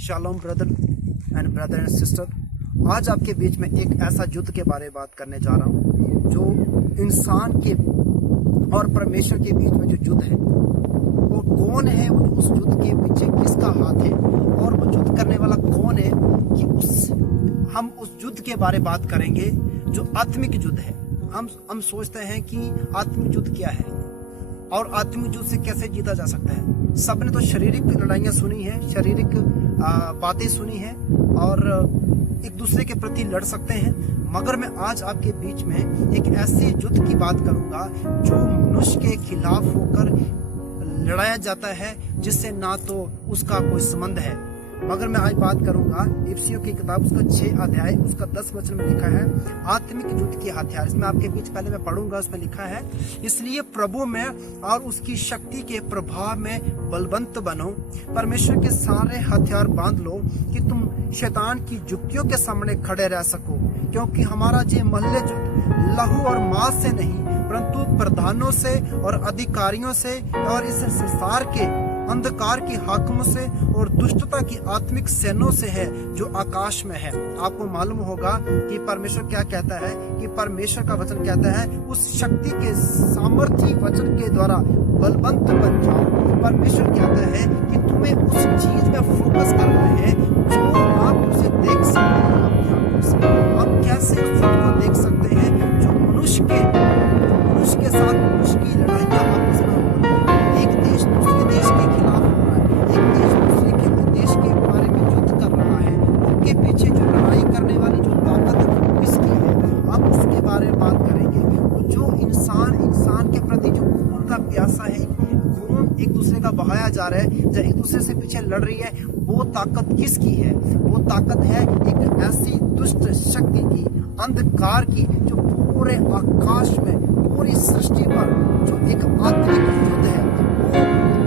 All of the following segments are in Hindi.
Shalom brother and sister. आज आपके बीच में एक ऐसा युद्ध के बारे में बात करने जा रहा हूँ जो इंसान के और परमेश्वर के बीच में जो युद्ध है वो कौन है, उस युद्ध के पीछे किसका हाथ है और वो युद्ध करने वाला कौन है कि हम उस युद्ध के बारे में बात करेंगे जो आत्मिक युद्ध है। हम सोचते हैं कि आत्मिक युद्ध क्या है और आत्मिक युद्ध से कैसे जीता जा सकता है। सबने तो शारीरिक लड़ाइयाँ सुनी है, शारीरिक बातें सुनी है और एक दूसरे के प्रति लड़ सकते हैं, मगर मैं आज आपके बीच में एक ऐसे युद्ध की बात करूंगा जो मनुष्य के खिलाफ होकर लड़ाया जाता है, जिससे ना तो उसका कोई संबंध है। मगर मैं आज बात करूंगा इफिसियों की किताब उसका 6 अध्याय उसका 10 वचन में लिखा है आत्मिक युद्ध के हथियार। इसमें आपके बीच पहले मैं पढ़ूंगा, उसमें लिखा है, इसलिए प्रभु में और उसकी शक्ति के प्रभाव में बलवंत बनो, परमेश्वर के सारे हथियार बांध लो कि तुम शैतान की युक्तियों के सामने खड़े रह सको, क्योंकि हमारा ये मल्ल युद्ध लहू और मांस से नहीं परंतु प्रधानों से और अधिकारियों से और इस संसार के अंधकार की हाकिमों से और दुष्टता की आत्मिक सेनों से है जो आकाश में है। आपको मालूम होगा कि परमेश्वर क्या कहता है, कि परमेश्वर का वचन कहता है उस शक्ति के सामर्थ्य वचन के द्वारा बलवंत बन जाओ। परमेश्वर कहता है कि तुम्हें उस चीज में फोकस करना है जो आप उसे देख सकते हैं अपनी आंखों से। हम कैसे खुद को देख सकते हैं जो मनुष्य के साथ मनुष्य की लड़ाइयाँ आपस में हो रही है। एक देश दूसरे देश के खिलाफ हो रहा है, एक देश दूसरे के देश के बारे में युद्ध कर रहा है, उनके पीछे जो लड़ाई करने वाली जो ताकत है वो किसकी है, अब उसके बारे में बात करेंगे। जो इंसान के प्रति जो खून का प्यासा है, खून एक दूसरे का बहाया जा रहा है, जो एक दूसरे से पीछे लड़ रही है, वो ताकत किसकी है? वो ताकत है एक ऐसी दुष्ट शक्ति की, अंधकार की, जो पूरे आकाश में पूरी सृष्टि पर जो एक आत्मिक युद्ध है। वो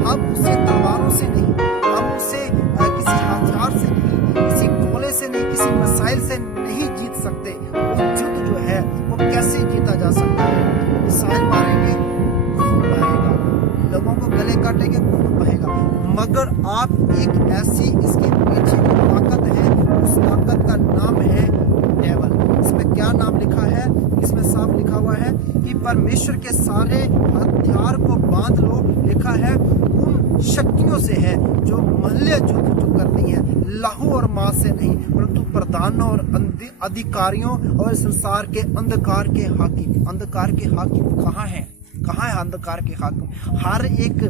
हम उसे तलवारों से नहीं, हम उसे किसी हथियार से नहीं, किसी गोले से नहीं, किसी मिसाइल से नहीं जीत सकते। वो युद्ध जो है वो कैसे जीता जा सकता है? मिसाइल मारेंगे खून बहेगा, लोगों को गले काटेंगे खून बहेगा, मगर आप एक ऐसी इसके पीछे जो ताकत है उस ताकत का नाम है डेवल। इसमें क्या नाम लिखा है? इसमें साफ लिखा हुआ है कि परमेश्वर के सारे हथियार को बांध लो। लिखा है उन शक्तियों से है जो मल्ल युद्ध जो करती है, लहू और मांस से नहीं परंतु प्रधानों और अधिकारियों और संसार के अंधकार के हाकिम। अंधकार के हाकिम कहाँ है? कहाँ है अंधकार के हाकिम? हर एक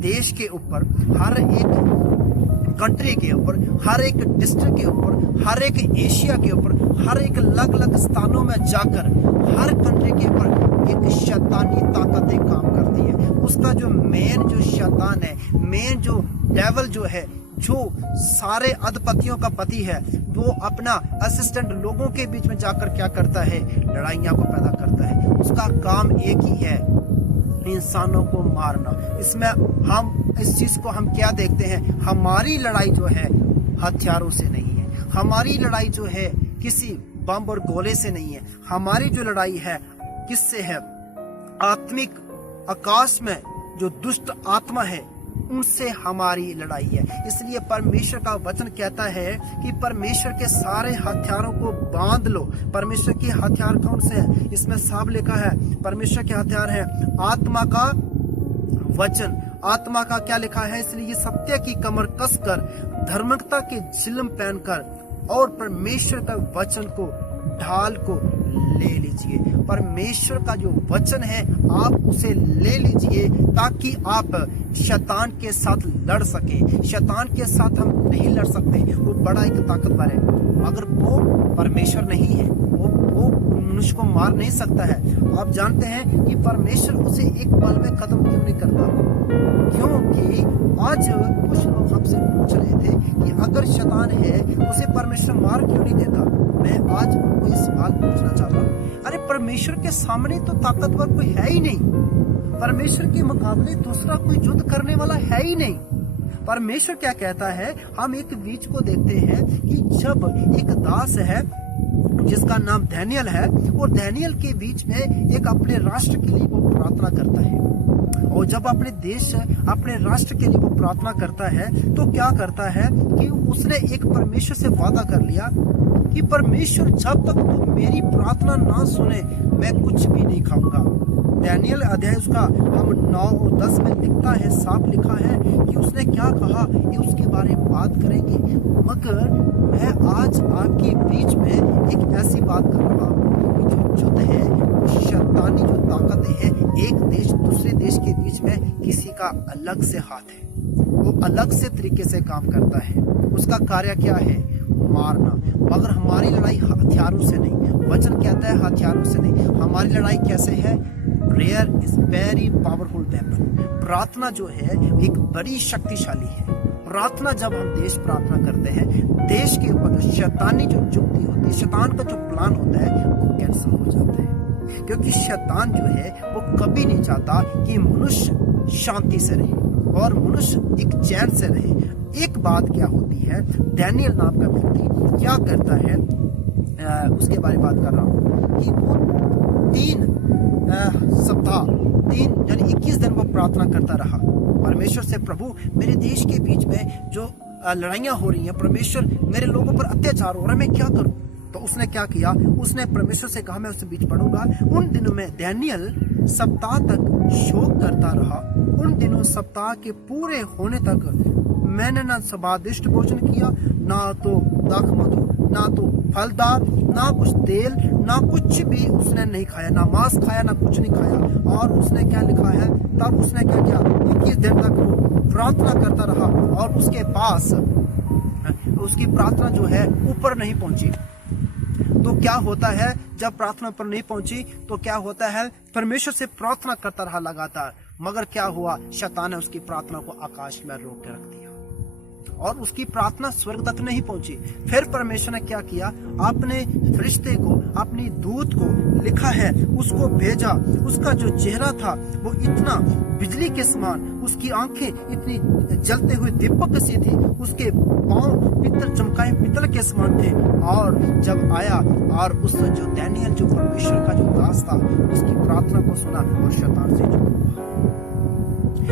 देश के ऊपर, हर एक कंट्री के ऊपर, हर एक डिस्ट्रिक्ट के ऊपर, हर एक एशिया के ऊपर, हर एक अलग अलग स्थानों में जाकर हर कंट्री के ऊपर एक शैतानी ताकतें काम करती है। उसका जो मेन जो शैतान है, मेन जो डेविल जो है, जो सारे अधिपतियों का पति है, वो अपना असिस्टेंट लोगों के बीच में जाकर क्या करता है? लड़ाइयाँ को पैदा करता है। उसका काम एक ही है, इंसानों को मारना। इसमें हम इस चीज को हम क्या देखते हैं? हमारी लड़ाई जो है हथियारों से नहीं है, हमारी लड़ाई जो है किसी बम और गोले से नहीं है, हमारी जो लड़ाई है किससे है? आत्मिक आकाश में जो दुष्ट आत्मा है उनसे हमारी लड़ाई है। इसलिए परमेश्वर का वचन कहता है कि परमेश्वर के सारे हथियारों को बांध लो। परमेश्वर के हथियार कौन से हैं? इसमें साफ लिखा है परमेश्वर के हथियार है आत्मा का वचन। आत्मा का क्या लिखा है? इसलिए सत्य की कमर कसकर, धार्मिकता के चिलम पहनकर और परमेश्वर का वचन को ढाल को ले लीजिए। परमेश्वर का जो वचन है आप उसे ले लीजिए ताकि आप शैतान के साथ लड़ सके। शैतान के साथ हम नहीं लड़ सकते, वो बड़ा एक ताकतवर है, मगर वो परमेश्वर नहीं है, वो मनुष्य को मार नहीं सकता है। आप जानते हैं कि परमेश्वर उसे एक पल में खत्म क्यों नहीं करता? क्योंकि आज कुछ लोग हमसे पूछ रहे थे कि अगर शैतान है उसे परमेश्वर मार क्यों नहीं देता। मैं आज उनको इस सवाल पूछना चाहता हूँ, अरे परमेश्वर के सामने तो ताकतवर कोई है ही नहीं, परमेश्वर के मुकाबले दूसरा कोई युद्ध करने वाला है ही नहीं। परमेश्वर क्या कहता है? हम एक बीच को देखते हैं कि जब एक दास है जिसका नाम डैनियल है, और डैनियल के बीच में एक अपने राष्ट्र के लिए वो प्रार्थना करता है। और जब अपने देश, अपने राष्ट्र के लिए वो प्रार्थना करता है तो क्या करता है कि उसने एक परमेश्वर से वादा कर लिया कि परमेश्वर जब तक तुम मेरी प्रार्थना ना सुने मैं कुछ भी नहीं खाऊंगा। दानियल अध्याय उसका हम 9 और 10 में लिखता है, साफ लिखा है कि उसने क्या कहा, ये उसके बारे में बात करेंगे। मगर मैं आज आपके बीच में एक ऐसी बात करूंगा कि जो युद्ध है, वो शैतानी जो ताकत है, एक देश दूसरे देश के बीच में किसी का अलग से हाथ है, वो अलग से तरीके से काम करता है। उसका कार्य क्या है? मारना। मगर हमारी लड़ाई हथियारों से नहीं, वचन कहता है हथियारों से नहीं। हमारी लड़ाई कैसे है? Prayer is very powerful weapon. प्रार्थना जो है एक बड़ी शक्तिशाली है। प्रार्थना जब हम देश प्रार्थना करते हैं, देश के ऊपर जो शैतानी जो युक्ति होती है, शैतान का जो प्लान होता है वो कैंसिल हो जाता है। क्योंकि शैतान जो है वो कभी नहीं चाहता कि मनुष्य शांति से रहे और मनुष्य एक चैन से रहे। एक बात क्या होती है, डैनियल नाम का व्यक्ति क्या करता है, उसके बारे में बात कर रहा हूँ कि वो 3 सप्ताह 3 यानी 21 दिन वो प्रार्थना करता रहा परमेश्वर से, प्रभु मेरे देश के बीच में जो लड़ाइयाँ हो रही हैं, परमेश्वर मेरे लोगों पर अत्याचार हो रहा है, मैं क्या करूँ? तो उसने क्या किया, उसने परमेश्वर से कहा मैं उसके बीच पढ़ूंगा। उन दिनों में डैनियल सप्ताह तक शोक करता रहा। उन दिनों सप्ताह के पूरे होने तक मैंने ना स्वादिष्ट भोजन किया, ना तो दाखमधु, ना तो फलदार, ना कुछ तेल, ना कुछ भी उसने नहीं खाया, ना मांस खाया, ना कुछ नहीं खाया। और उसने क्या लिखा है, तब उसने क्या किया, 21 दिन तक वो प्रार्थना करता रहा और उसके पास उसकी प्रार्थना जो है ऊपर नहीं पहुंची। तो क्या होता है, जब प्रार्थना पर नहीं पहुंची तो क्या होता है, परमेश्वर से प्रार्थना करता रहा लगातार, मगर क्या हुआ, शैतान ने उसकी प्रार्थना को आकाश में रोक के रख दिया और उसकी प्रार्थना स्वर्ग तक नहीं पहुंची। फिर परमेश्वर ने क्या किया, अपने फरिश्ते को, अपनी दूत को लिखा है, उसको भेजा। उसका जो चेहरा था वो इतना बिजली के समान, उसकी आंखें इतनी जलते हुए दीपक सी थी, उसके पांव पित्तल चमकाए पित्तल के समान थे। और जब आया और उस जो डैनियल जो परमेश्वर का जो दास था, उसकी प्रार्थना को सुना और शैतान से युद्ध हुआ।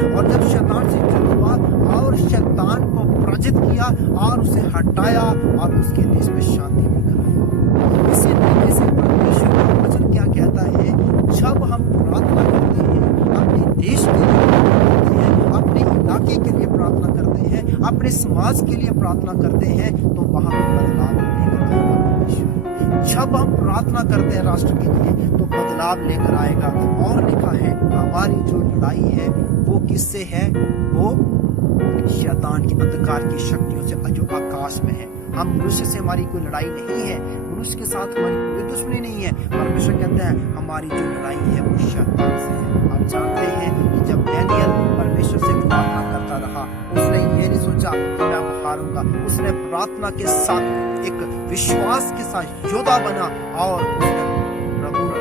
और जब शैतान से युद्ध हुआ और शैतान को पराजित किया और उसे हटाया और उसके देश में शांति लेकर आया। इसी तरीके से परमेश्वर का वचन क्या कहता है, जब हम प्रार्थना करते हैं, अपने देश के लिए प्रार्थना करते हैं, अपने इलाके के लिए प्रार्थना करते हैं, अपने समाज के लिए प्रार्थना करते हैं, तो वहां पर बदलाव लेकर आएगा परमेश्वर। जब हम प्रार्थना करते हैं राष्ट्र के लिए तो बदलाव लेकर आएगा। और लिखा है हमारी जो लड़ाई है वो किससे है, वो शैतान की अंधकार की शक्तियों से जो आकाश में है। हम मनुष्य से हमारी कोई लड़ाई नहीं है, मनुष्य के साथ हमारी कोई दुश्मनी नहीं है। परमेश्वर कहता है हमारी जो लड़ाई है वो शैतान से है। आप जानते हैं कि जब डैनियल परमेश्वर से प्रार्थना करता रहा, उसने ये नहीं सोचा कि मैं हारूंगा। उसने प्रार्थना के साथ एक विश्वास के साथ योद्धा बना और उसने प्रभु को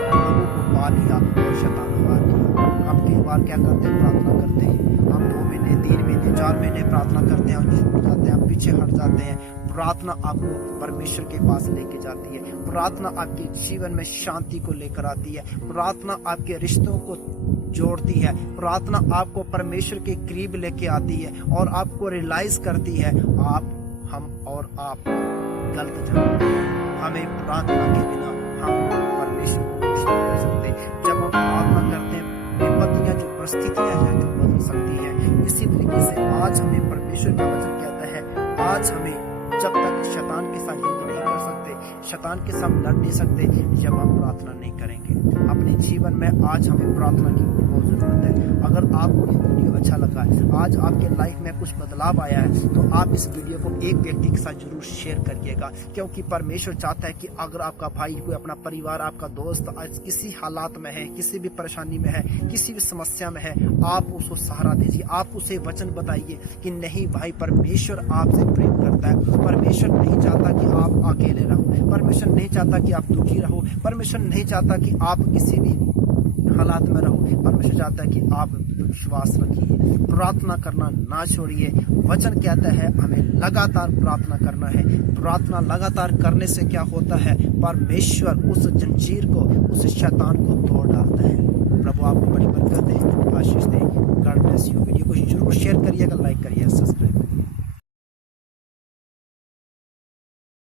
पा लिया और शैतान हार गया। हम कई बार क्या करते हैं, प्रार्थना करते हैं, हम 2 महीने 3 महीने 4 महीने प्रार्थना करते हैं और छूट जाते हैं, हम पीछे हट जाते हैं। प्रार्थना आपको परमेश्वर के पास लेके जाती है। प्रार्थना आपके जीवन में शांति को लेकर आती है। प्रार्थना आपके रिश्तों को जोड़ती है। प्रार्थना आपको परमेश्वर के करीब लेके आती है और आपको रियलाइज करती है आप गलत जानते हैं। हमें प्रार्थना के बिना हम परमेश्वर को कुछ नहीं कर सकते। जब हम प्रार्थना करते हैं, विपत्तियां जो परिस्थितियां हैं जो बदल सकती हैं। इसी तरीके से आज हमें परमेश्वर का वचन कहता है, आज हमें जब तक शैतान के साथ युद्ध नहीं कर सकते, शैतान के साथ लड़ नहीं सकते, जब हम प्रार्थना नहीं करेंगे। अपने जीवन में आज हमें प्रार्थना की बहुत जरूरत है। अगर आपको ये वीडियो अच्छा लगा है, आज आपके लाइफ में कुछ बदलाव आया है, तो आप इस वीडियो को एक व्यक्ति के साथ जरूर शेयर करिएगा। क्योंकि परमेश्वर चाहता है कि अगर आपका भाई, कोई अपना परिवार, आपका दोस्त आज किसी हालात में है, किसी भी परेशानी में है, किसी भी समस्या में है, आप उसको सहारा दीजिए। आप उसे वचन बताइए कि नहीं भाई, परमेश्वर आपसे प्रेम करता है। परमेश्वर नहीं चाहता कि आप अकेले रहो। परमेश्वर नहीं चाहता कि आप दुखी रहो। परमेश्वर नहीं चाहता कि आप किसी भी हालात में रहो। परमेश्वर चाहता है कि आप विश्वास रखिए, प्रार्थना करना ना छोड़िए। वचन कहता है हमें लगातार प्रार्थना करना है। प्रार्थना लगातार करने से क्या होता है, परमेश्वर उस जंजीर को, उस शैतान को तोड़ डालता है। प्रभु आपको बड़ी बरकत दे, आशीष दे। God bless you. वीडियो को जरूर शेयर करिएगा, लाइक करिए, सब्सक्राइब